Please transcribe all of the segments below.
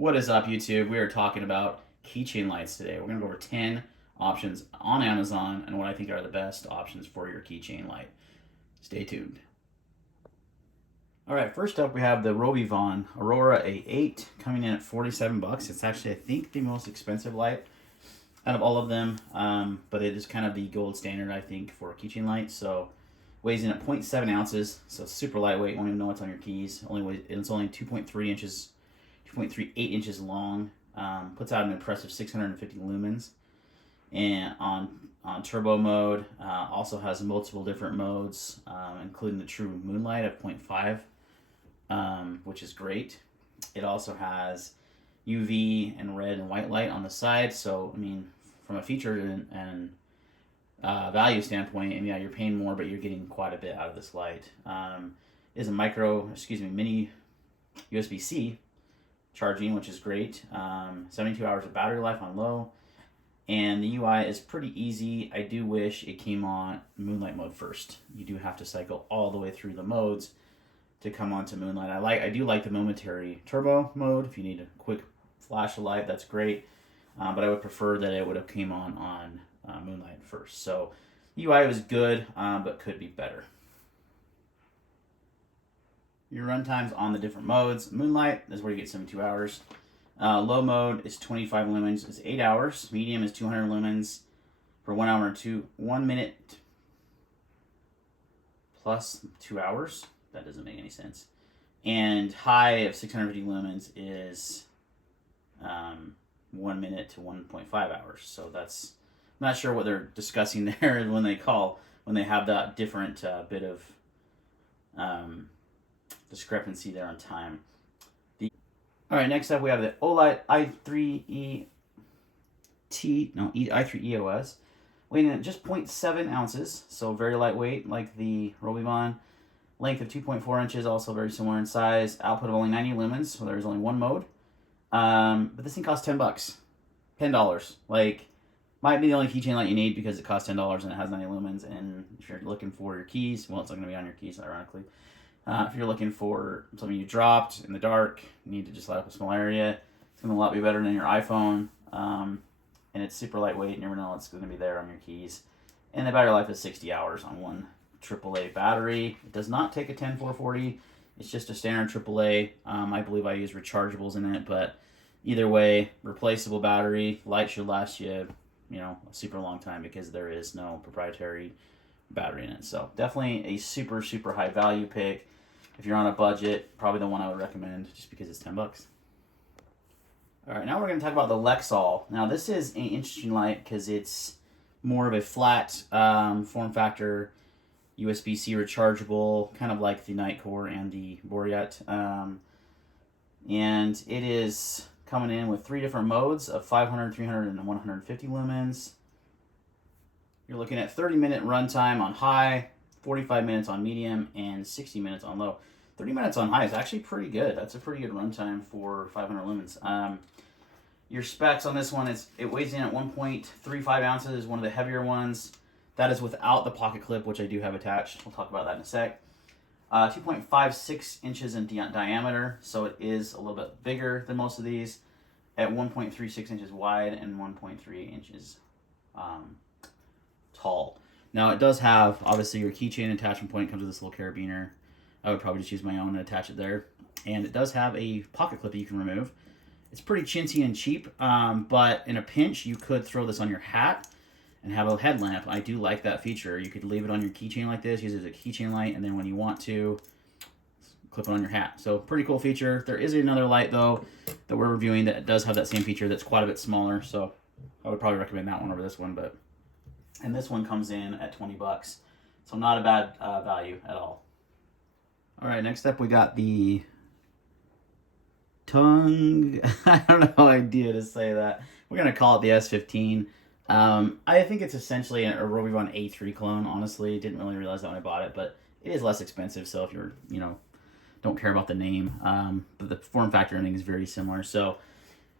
What is up, YouTube? We are talking about keychain lights today. We're going to go over 10 options on Amazon and what I think are the best options for your keychain light. Stay tuned. All right, first up we have the Rivon Aurora A8 coming in at 47 bucks. It's actually, I think, the most expensive light out of all of them, but it is kind of the gold standard, I think, for keychain lights. So weighs in at 0.7 ounces, so super lightweight. You won't even know what's on your keys. It's only 2.3 inches. 2.38 inches long, puts out an impressive 650 lumens, and on turbo mode, also has multiple different modes, including the true moonlight of 0.5, which is great. It also has UV and red and white light on the side, so I mean, from a feature and value standpoint, and yeah, you're paying more, but you're getting quite a bit out of this light. Is a mini USB-C charging, which is great. 72 hours of battery life on low, and the UI is pretty easy. I do wish it came on moonlight mode first. You do have to cycle all the way through the modes to come onto moonlight. I do like the momentary turbo mode. If you need a quick flash of light, that's great, but I would prefer that it would have came on moonlight first. So UI was good, but could be better. Your run times on the different modes. Moonlight is where you get 72 hours. Low mode is 25 lumens, is 8 hours. Medium is 200 lumens for 1 hour and 1 minute plus 2 hours. That doesn't make any sense. And high of 650 lumens is 1 minute to 1.5 hours. So that's, I'm not sure what they're discussing there when they have that different bit of discrepancy there on time. All right, next up we have the Olight i3 EOS, weighing in at just 0.7 ounces, so very lightweight like the Rivon. Length of 2.4 inches, also very similar in size. Output of only 90 lumens, so there's only one mode. But this thing costs $10. $10. Like, might be the only keychain light you need because it costs $10 and it has 90 lumens. And if you're looking for your keys, well, it's not going to be on your keys, ironically. If you're looking for something you dropped in the dark, you need to just light up a small area, it's going to a lot be better than your iPhone. And it's super lightweight. You never know what's going to be there on your keys. And the battery life is 60 hours on one AAA battery. It does not take a 10440. It's just a standard AAA. I believe I use rechargeables in it, but either way, replaceable battery. Light should last you, a super long time because there is no proprietary battery in it. So definitely a super, super high value pick. If you're on a budget, probably the one I would recommend just because it's $10. All right, now we're going to talk about the Lexol. Now this is an interesting light because it's more of a flat form factor, USB-C rechargeable, kind of like the Nightcore and the borot. And it is coming in with 3 different modes of 500, 300, and 150 lumens. You're looking at 30-minute runtime on high, 45 minutes on medium, and 60 minutes on low. 30 minutes on high is actually pretty good. That's a pretty good runtime for 500 lumens. Your specs on this one is it weighs in at 1.35 ounces, one of the heavier ones. That is without the pocket clip, which I do have attached. We'll talk about that in a sec. 2.56 inches in diameter, so it is a little bit bigger than most of these, at 1.36 inches wide and 1.3 inches tall. Now it does have, obviously, your keychain attachment point. Comes with this little carabiner. I would probably just use my own and attach it there. And it does have a pocket clip that you can remove. It's pretty chintzy and cheap, but in a pinch, you could throw this on your hat and have a headlamp. I do like that feature. You could leave it on your keychain like this, use it as a keychain light, and then when you want to, clip it on your hat. So pretty cool feature. There is another light, though, that we're reviewing that does have that same feature that's quite a bit smaller. So I would probably recommend that one over this one, and this one comes in at $20, so not a bad value at all. All right, next up we got the I don't know idea to say that. We're gonna call it the S15. I think it's essentially a Rivon A3 clone. Honestly, didn't really realize that when I bought it, but it is less expensive. So if you're don't care about the name, but the form factor I think is very similar. So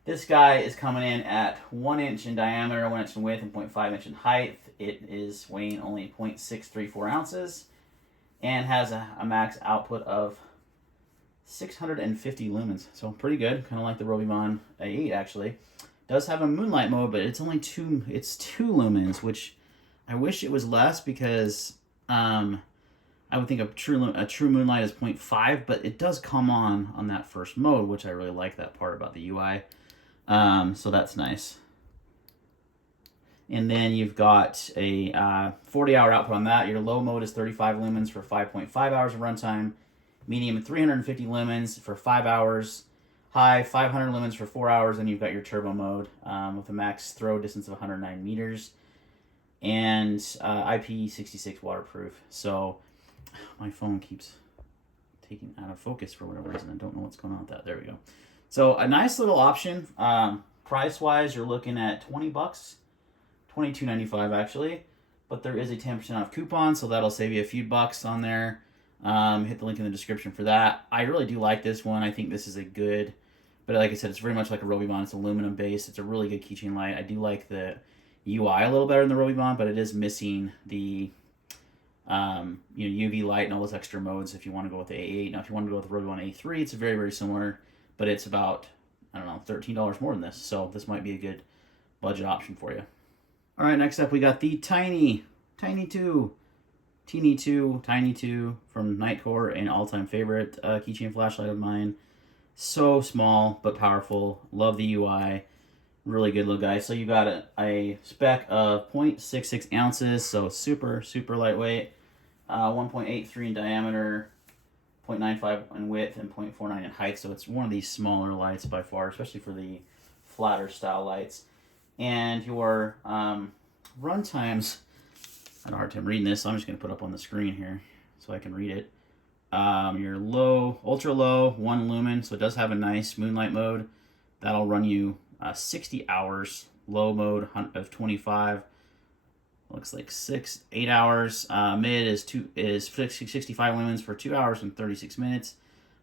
this guy is coming in at 1 inch in diameter, 1 inch in width, and 0.5 inch in height. It is weighing only 0.634 ounces and has a max output of 650 lumens, so pretty good. Kind of like the Rivon A8 actually. Does have a moonlight mode, but it's only it's 2 lumens, which I wish it was less because I would think a true moonlight is 0.5, but it does come on that first mode, which I really like that part about the UI. So that's nice. And then you've got a 40-hour output on that. Your low mode is 35 lumens for 5.5 hours of runtime. Medium 350 lumens for 5 hours. High 500 lumens for 4 hours. And you've got your turbo mode with a max throw distance of 109 meters. And IP66 waterproof. So my phone keeps taking out of focus for whatever reason. I don't know what's going on with that. There we go. So a nice little option. Price-wise, you're looking at $20. $22.95 actually, but there is a 10% off coupon, so that'll save you a few bucks on there. Hit the link in the description for that. I really do like this one. I think this is a good, but like I said, it's very much like a Rivon. It's aluminum based. It's a really good keychain light. I do like the UI a little better than the Rivon, but it is missing the UV light and all those extra modes if you want to go with the A8. Now, if you want to go with the Rivon A3, it's very, very similar, but it's about, I don't know, $13 more than this. So this might be a good budget option for you. All right, next up we got the Teeny 2 from Nightcore, an all-time favorite keychain flashlight of mine. So small but powerful. Love the UI. Really good little guy. So you got a spec of 0.66 ounces, so super, super lightweight. 1.83 in diameter, 0.95 in width, and 0.49 in height. So it's one of these smaller lights by far, especially for the flatter style lights. And your run times, I had a hard time reading this, so I'm just going to put up on the screen here so I can read it. Your ultra low, 1 lumen, so it does have a nice moonlight mode. That'll run you 60 hours. Low mode of 25, looks like 8 hours. Mid is 65 lumens for 2 hours and 36 minutes.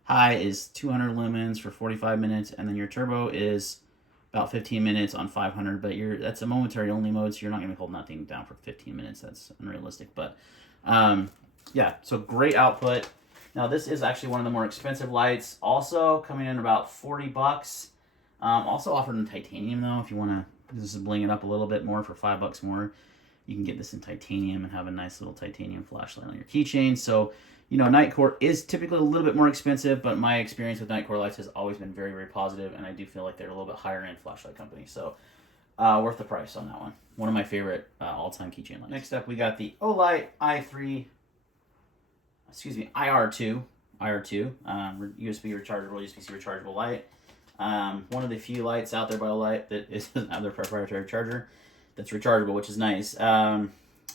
High is 200 lumens for 45 minutes, and then your turbo is about 15 minutes on 500, but that's a momentary only mode, so you're not going to be holding that thing down for 15 minutes. That's unrealistic, but yeah, so great output. Now this is actually one of the more expensive lights, also coming in about $40. Also offered in titanium though, if you want to just bling it up a little bit more for $5 more. You can get this in titanium and have a nice little titanium flashlight on your keychain. So, you know, Nightcore is typically a little bit more expensive, but my experience with Nightcore lights has always been very, very positive, and I do feel like they're a little bit higher end flashlight company. So, worth the price on that one. One of my favorite all-time keychain lights. Next up, we got the Olight IR2, USB-C rechargeable light. One of the few lights out there by Olight that doesn't have their proprietary charger that's rechargeable, which is nice.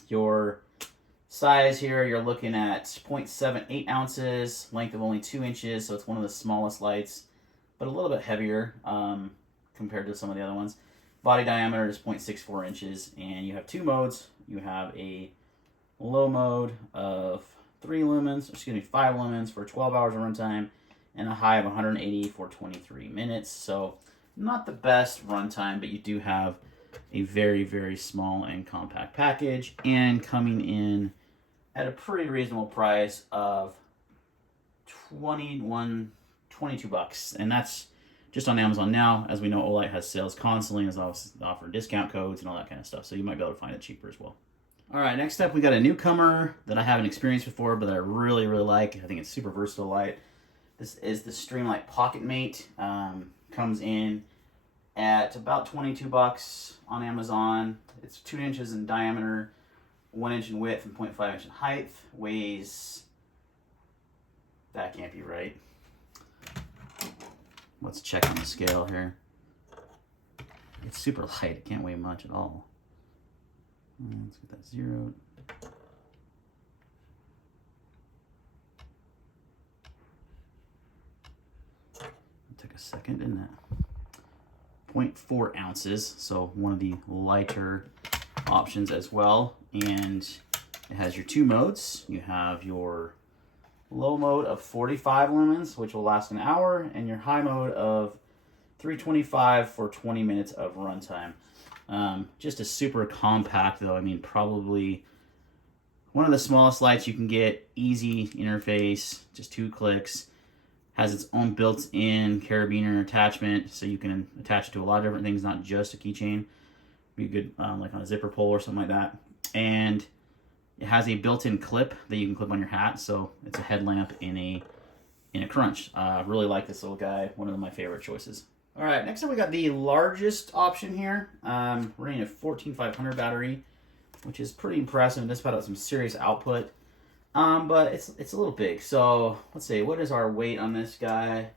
Your size here, you're looking at 0.78 ounces, length of only 2 inches, so it's one of the smallest lights, but a little bit heavier compared to some of the other ones. Body diameter is 0.64 inches, and you have 2 modes. You have a low mode of 5 lumens for 12 hours of runtime, and a high of 180 for 23 minutes. So not the best runtime, but you do have a very, very small and compact package, and coming in at a pretty reasonable price of $22, and that's just on Amazon now. As we know, Olight has sales constantly, and is offering discount codes and all that kind of stuff, so you might be able to find it cheaper as well. All right, next up, we got a newcomer that I haven't experienced before, but that I really, really like. I think it's super versatile light. This is the Streamlight Pocket Mate. Comes in at about $22 on Amazon. It's 2 inches in diameter, 1 inch in width, and 0.5 inch in height. Weighs, that can't be right. Let's check on the scale here. It's super light. It can't weigh much at all. Let's get that zeroed. Took a second, didn't it? 0.4 ounces, so one of the lighter options as well. And it has your 2 modes. You have your low mode of 45 lumens, which will last an hour, and your high mode of 325 for 20 minutes of runtime. Just a super compact though. I mean, probably one of the smallest lights you can get. Easy interface, just 2 clicks. Has its own built-in carabiner attachment, so you can attach it to a lot of different things, not just a keychain. Be good like on a zipper pull or something like that. And it has a built-in clip that you can clip on your hat, so it's a headlamp in a crunch. Really like this little guy. One of my favorite choices. All right, next up we got the largest option here. We're running a 14500 battery, which is pretty impressive. This put out some serious output. But it's a little big. So let's see, what is our weight on this guy?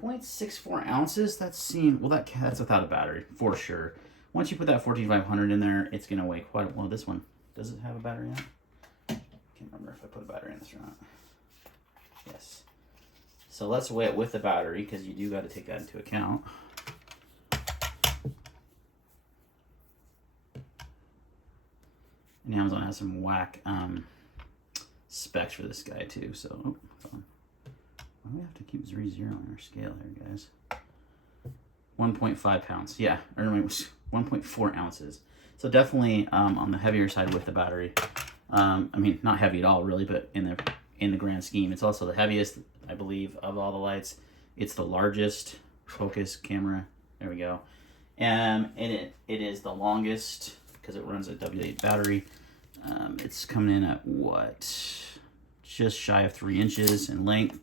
0.64 ounces. That's that's without a battery for sure. Once you put that 14500 in there, it's gonna weigh quite a well. This one, does it have a battery in it? Can't remember if I put a battery in this or not. Yes. So let's weigh it with the battery because you do got to take that into account. And Amazon has some whack specs for this guy too. So, hold on. Why do we have to keep 0 on our scale here, guys? 1.5 pounds. Yeah, or 1.4 ounces. So definitely on the heavier side with the battery. I mean, not heavy at all, really, but in the grand scheme, it's also the heaviest, I believe, of all the lights. It's the largest focus camera. There we go. And it is the longest because it runs a W8 battery. It's coming in at what? Just shy of 3 inches in length.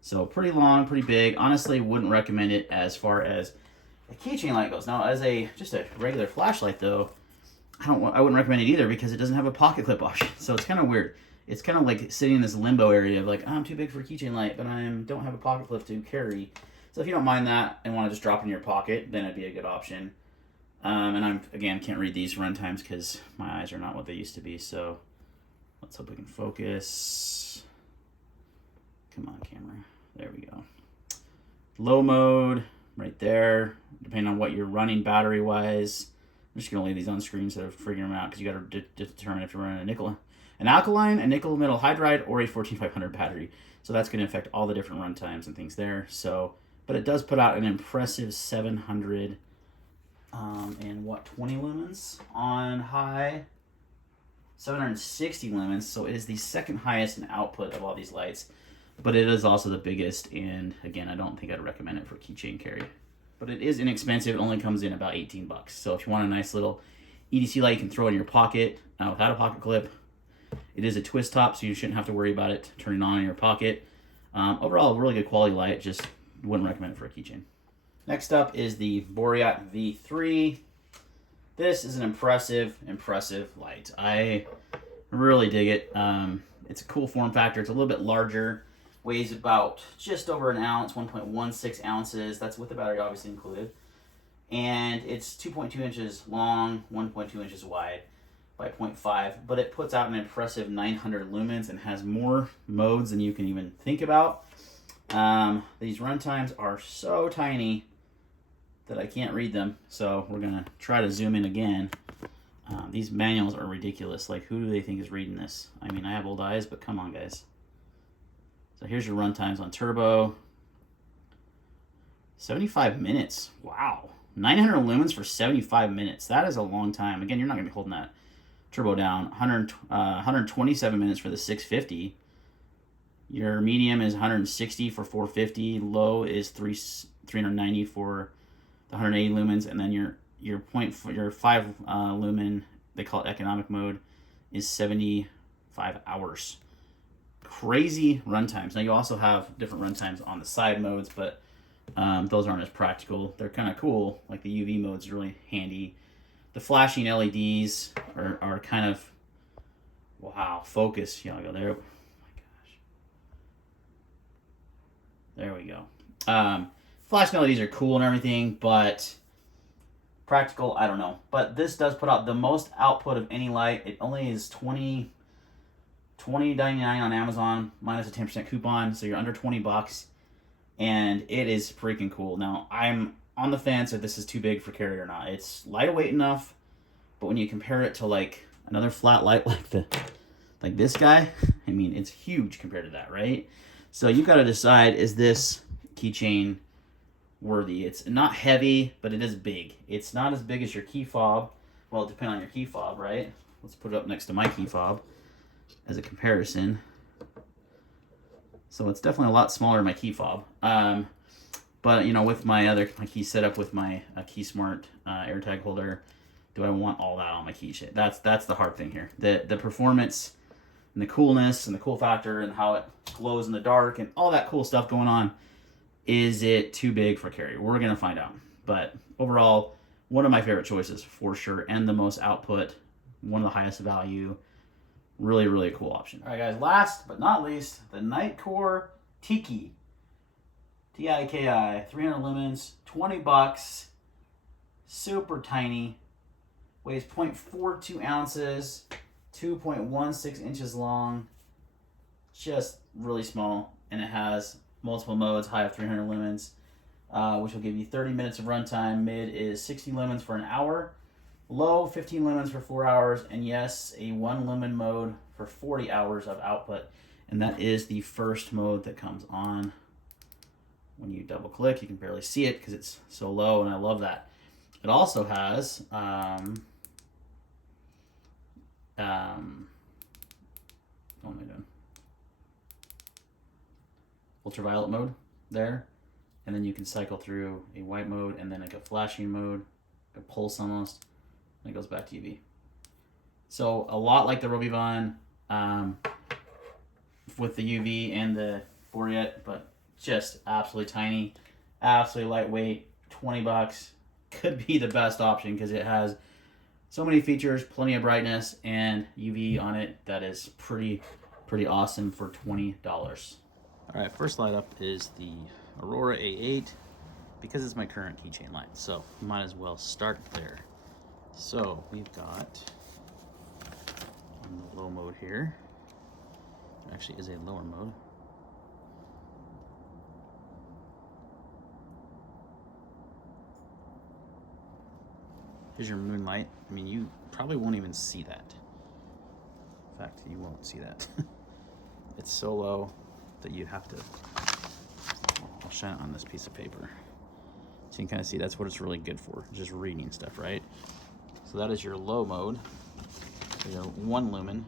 So pretty long, pretty big. Honestly, wouldn't recommend it as far as a keychain light goes. Now, as just a regular flashlight though, I wouldn't recommend it either because it doesn't have a pocket clip option. So it's kind of weird. It's kind of like sitting in this limbo area of like, oh, I'm too big for a keychain light, but I don't have a pocket clip to carry. So if you don't mind that and want to just drop it in your pocket, then it'd be a good option. And again, can't read these runtimes because my eyes are not what they used to be. So let's hope we can focus. Come on, camera. There we go. Low mode right there, depending on what you're running battery-wise. I'm just going to leave these on screen instead of figuring them out because you got to determine if you're running an alkaline, a nickel metal hydride, or a 14500 battery. So that's going to affect all the different run times and things there. So, but it does put out an impressive 700 and 20 lumens on high, 760 lumens. So it is the second highest in output of all these lights, but it is also the biggest. And again, I don't think I'd recommend it for keychain carry, but it is inexpensive. It only comes in about 18 bucks. So if you want a nice little EDC light you can throw in your pocket without a pocket clip, it is a twist top, so you shouldn't have to worry about it turning on in your pocket. Overall, a really good quality light. Just wouldn't recommend it for a keychain. Next up is the borot V3. This is an impressive light. I really dig it. It's a cool form factor. It's a little bit larger. Weighs about just over an ounce, 1.16 ounces. That's with the battery obviously included. And it's 2.2 inches long, 1.2 inches wide by 0.5, but it puts out an impressive 900 lumens and has more modes than you can even think about. These run times are so tiny that I can't read them, so we're gonna try to zoom in again. These manuals are ridiculous. Like, who do they think is reading this? I mean, I have old eyes, but come on, guys. So here's your run times on turbo. 75 minutes. Wow. 900 lumens for 75 minutes. That is a long time. Again, you're not gonna be holding that turbo down. 127 minutes for the 650. Your medium is 160 for 450. Low is 390 for the 180 lumens, and then your 5 lumen, they call it economic mode, is 75 hours. Crazy run times. Now you also have different run times on the side modes, but those aren't as practical. They're kind of cool. Like the UV mode's really handy. The flashing LEDs are kind of, wow, focus. Yeah, I'll go there. Oh my gosh. There we go. Flashing LEDs are cool and everything, but practical, I don't know. But this does put out the most output of any light. It only is $20.99 on Amazon minus a 10% coupon, so you're under 20 bucks, and it is freaking cool. Now, I'm on the fence if this is too big for carry or not. It's lightweight enough, but when you compare it to like another flat light like this guy, I mean, it's huge compared to that, right? So you've got to decide, is this keychain worthy? It's not heavy, but it is big. It's not as big as your key fob. Well, it depends on your key fob, right? Let's put it up next to my key fob as a comparison. So it's definitely a lot smaller than my key fob. But you know, with my key setup with my Key Smart AirTag holder, do I want all that on my keychain? That's the hard thing here. The performance and the coolness and the cool factor and how it glows in the dark and all that cool stuff going on. Is it too big for carry? We're gonna find out. But overall, one of my favorite choices for sure, and the most output, one of the highest value. Really, really cool option. All right, guys, last but not least, the Nightcore Tiki. Tiki, 300 lumens, 20 bucks, super tiny, weighs 0.42 ounces, 2.16 inches long, just really small, and it has multiple modes, high of 300 lumens, which will give you 30 minutes of runtime. Mid is 60 lumens for an hour. Low, 15 lumens for 4 hours, and yes, a 1 lumen mode for 40 hours of output. And that is the first mode that comes on. When you double click, you can barely see it because it's so low, and I love that. It also has what am I doing? Ultraviolet mode there, and then you can cycle through a white mode and then like a flashing mode, a pulse almost. And it goes back to UV. So a lot like the Rivon with the UV and the borot, but just absolutely tiny, absolutely lightweight. 20 bucks could be the best option because it has so many features, plenty of brightness, and UV on it. That is pretty awesome for $20. All right, first light up is the Aurora A8 because it's my current keychain light. So might as well start there. So we've got on the low mode here. It actually is a lower mode. Here's your moonlight. I mean, you probably won't even see that. In fact, you won't see that. It's so low that you have to, I'll shine it on this piece of paper. So you can kind of see that's what it's really good for, just reading stuff, right? So that is your low mode. So your 1 lumen,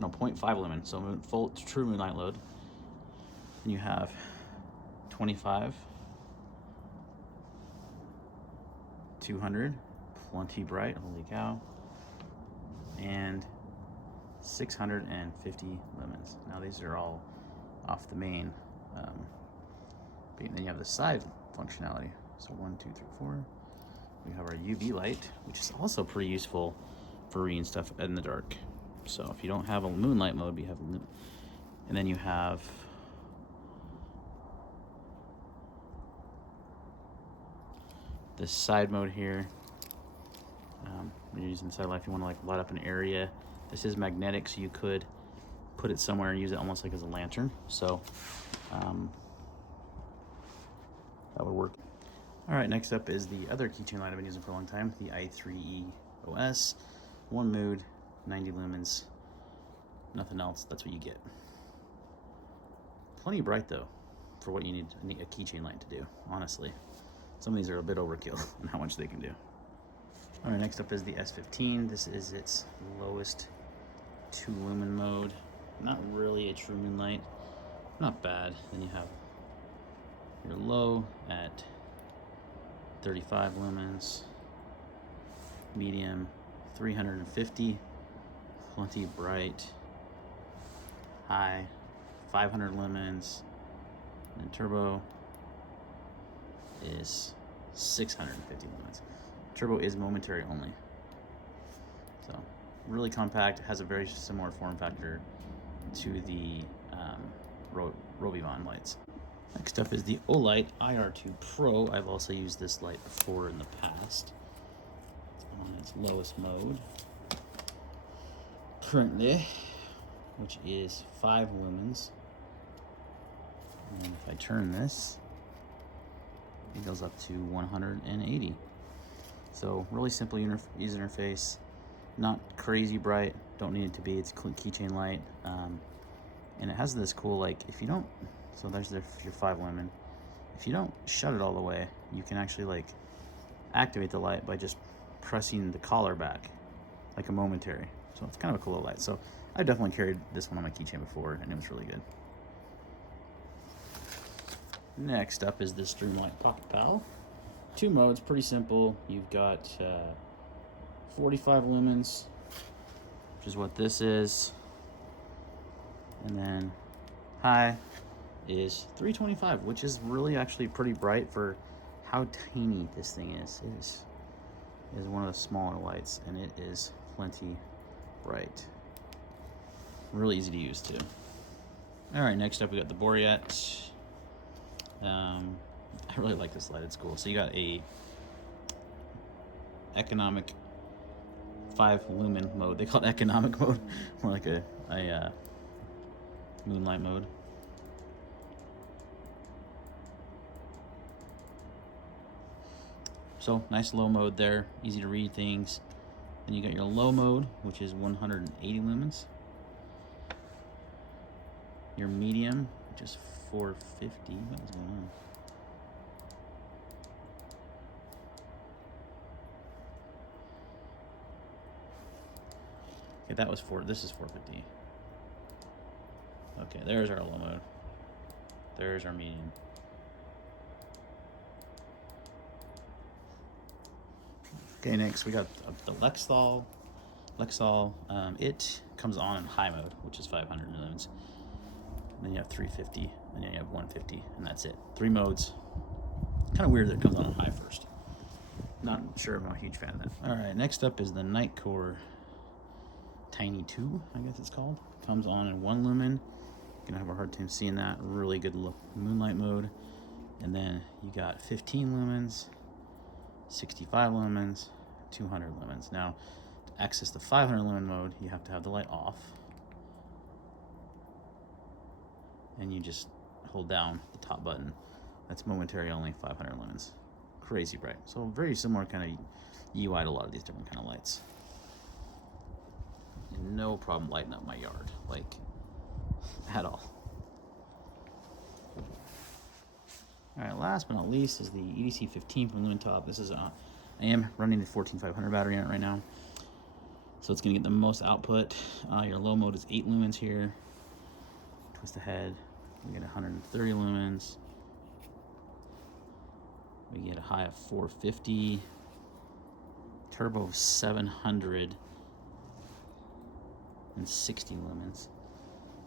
no, 0.5 lumen, so full true moonlight load. And you have 25, 200, plenty bright, holy cow, and 650 lumens. Now these are all off the main, but then you have the side functionality. So 1, 2, 3, 4. We have our UV light, which is also pretty useful for reading stuff in the dark. So if you don't have a moonlight mode, you have, and then you have this side mode here. When you're using side light, if you want to like light up an area, this is magnetic, so you could put it somewhere and use it almost like as a lantern. So that would work. All right, next up is the other keychain light I've been using for a long time, the i3 OS. 1 mood, 90 lumens, nothing else. That's what you get. Plenty bright though, for what you need a keychain light to do, honestly. Some of these are a bit overkill on how much they can do. All right, next up is the S15. This is its lowest 2 lumen mode. Not really a true moonlight, not bad. Then you have your low at 35 lumens, medium 350, plenty bright, high 500 lumens, and turbo is 650 lumens. Turbo is momentary only. So really compact, has a very similar form factor to the Rivon lights. Next up is the Olight IR2 Pro. I've also used this light before in the past. It's on its lowest mode currently, which is 5 lumens. And if I turn this, it goes up to 180. So really simple user interface, not crazy bright, don't need it to be. It's a keychain light, and it has this cool, like, if you don't, so there's your 5 lumen. If you don't shut it all the way, you can actually like activate the light by just pressing the collar back, like a momentary. So it's kind of a cool light. So I've definitely carried this one on my keychain before, and it was really good. Next up is the Streamlight Pocket Pal. 2 modes, pretty simple. You've got 45 lumens, which is what this is. And then high is 325, which is really actually pretty bright for how tiny this thing is. It is one of the smaller lights, and it is plenty bright. Really easy to use too. All right, next up we got the borot. I really like this light, it's cool. So you got a economic 5 lumen mode. They call it economic mode, more like a moonlight mode. So nice low mode there, easy to read things. Then you got your low mode, which is 180 lumens. Your medium, which is 450. What is going on? Okay, that was this is 450. Okay, there's our low mode. There's our medium. Okay, next we got the Lexol. It comes on in high mode, which is 500 lumens. Then you have 350, and then you have 150, and that's it. 3 modes. Kind of weird that it comes on high first. Not sure I'm a huge fan of that. All right, next up is the Nightcore Tiny 2, I guess it's called. Comes on in 1 lumen. You're gonna have a hard time seeing that. Really good moonlight mode. And then you got 15 lumens, 65 lumens, 200 lumens. Now, to access the 500 lumen mode, you have to have the light off. And you just hold down the top button. That's momentary only, 500 lumens. Crazy bright. So very similar kind of UI to a lot of these different kind of lights. And no problem lighting up my yard, like, at all. All right, last but not least is the EDC 15 from Lumentop. This is I am running the 14500 battery on it right now, so it's gonna get the most output. Your low mode is 8 lumens here. Twist the head, we get 130 lumens. We get a high of 450. Turbo 700 and 60 lumens.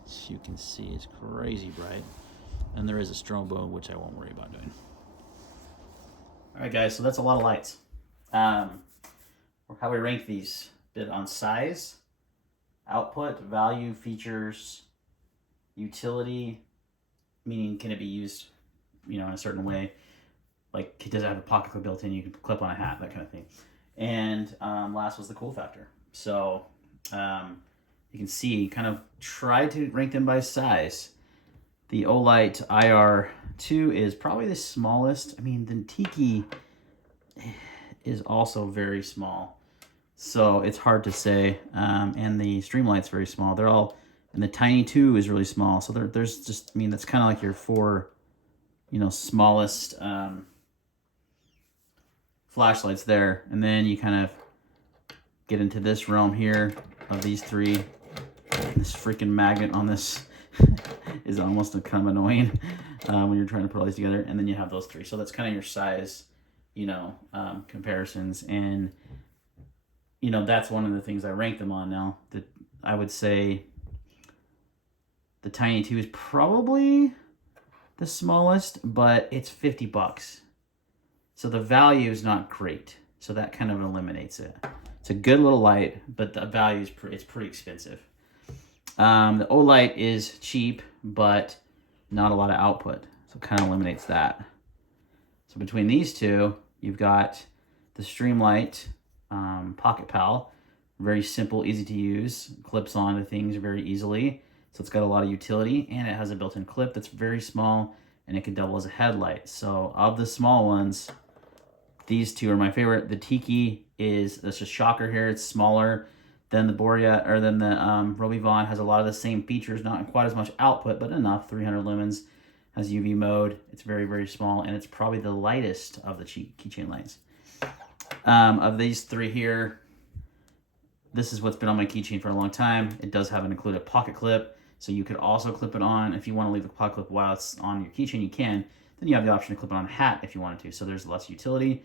As you can see, it's crazy bright. And there is a strobo, which I won't worry about doing. All right, guys, so that's a lot of lights. How we rank these? Did on size, output, value, features, utility, meaning can it be used, in a certain way? Like, does it have a pocket clip built in? You can clip on a hat, that kind of thing. And last was the cool factor. So you can see, kind of try to rank them by size. The Olight IR2 is probably the smallest. I mean, the Tiki is also very small, so it's hard to say. And the Streamlight's very small. They're all, and the Tiny 2 is really small. So there's just, I mean, that's kind of like your 4, smallest flashlights there. And then you kind of get into this realm here of these 3. This freaking magnet on this is almost kind of annoying when you're trying to put all these together. And then you have those 3. So that's kind of your size, comparisons. And, that's one of the things I rank them on now. That I would say the Tiny 2 is probably the smallest, but it's $50. So the value is not great. So that kind of eliminates it. It's a good little light, but the value is it's pretty expensive. The Olight is cheap, but not a lot of output. So it kind of eliminates that. So between these two, you've got the Streamlight Pocket Pal. Very simple, easy to use. Clips onto things very easily. So it's got a lot of utility, and it has a built-in clip that's very small, and it can double as a headlight. So of the small ones, these 2 are my favorite. The Tiki that's just shocker here. It's smaller than the borot, or than the Rivon. Has a lot of the same features, not quite as much output, but enough. 300 lumens, has UV mode. It's very, very small, and it's probably the lightest of the Keychain Lights. Of these 3 here, this is what's been on my keychain for a long time. It does have an included pocket clip, so you could also clip it on. If you want to leave the pocket clip while it's on your keychain, you can. Then you have the option to clip it on a hat if you wanted to. So there's less utility.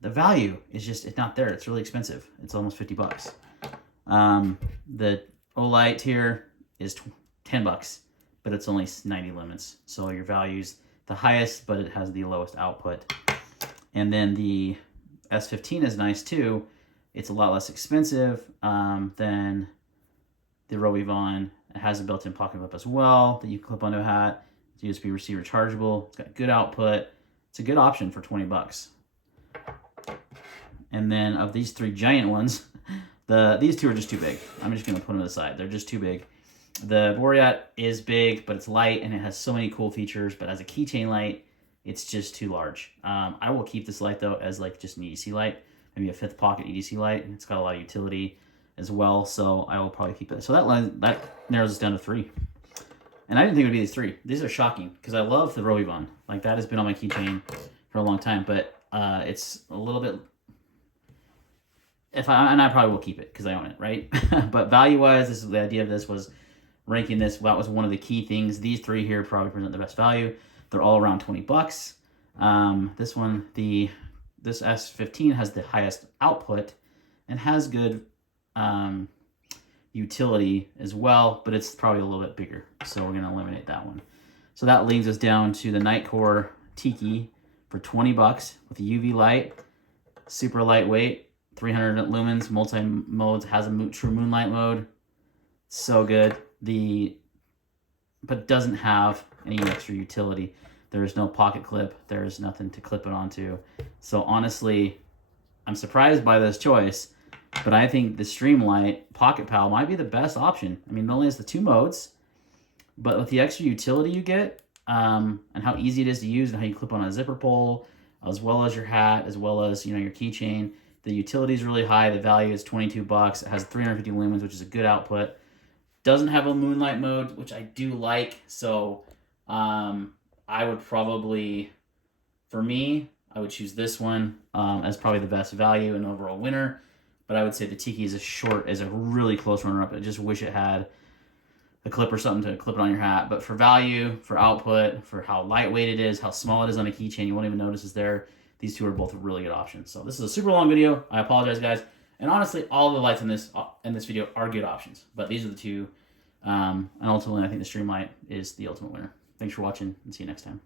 The value is just, it's not there. It's really expensive. It's almost 50 bucks. The Olight here is 10 bucks, but it's only 90 lumens. So your value's the highest, but it has the lowest output. And then the S15 is nice too. It's a lot less expensive than the Rivon. It has a built-in pocket clip as well that you can clip onto a hat. It's USB receiver chargeable. It's got good output. It's a good option for 20 bucks. And then of these three giant ones, these two are just too big. I'm just gonna put them aside. They're just too big. The borot is big, but it's light and it has so many cool features. But as a keychain light, it's just too large. I will keep this light though as like just an EDC light, maybe a 5th pocket EDC light, and it's got a lot of utility as well. So I will probably keep it. So that narrows us down to 3. And I didn't think it would be these 3. These are shocking because I love the Rivon. Like that has been on my keychain for a long time, but it's a little bit. And I probably will keep it because I own it, right? But value-wise, this is the idea of this was ranking this. That was one of the key things. These 3 here probably present the best value. They're all around 20 bucks. This one, this S15 has the highest output and has good utility as well, but it's probably a little bit bigger. So we're gonna eliminate that one. So that leads us down to the Nightcore Tiki for 20 bucks with a UV light, super lightweight, 300 lumens, multi-modes, has a true moonlight mode. So good. But doesn't have any extra utility. There is no pocket clip. There is nothing to clip it onto. So honestly, I'm surprised by this choice, but I think the Streamlight Pocket Pal might be the best option. I mean, it only has the 2 modes, but with the extra utility you get, and how easy it is to use and how you clip on a zipper pull, as well as your hat, as well as, you know, your keychain, the utility is really high. The value is 22 bucks. It has 350 lumens, which is a good output. Doesn't have a moonlight mode, which I do like. So I would probably, for me, I would choose this one as probably the best value and overall winner. But I would say the Tiki is a really close runner-up. I just wish it had a clip or something to clip it on your hat. But for value, for output, for how lightweight it is, how small it is on a keychain, you won't even notice it's there. These 2 are both really good options. So this is a super long video. I apologize, guys. And honestly, all the lights in this video are good options. But these are the 2. And ultimately, I think the Streamlight is the ultimate winner. Thanks for watching, and see you next time.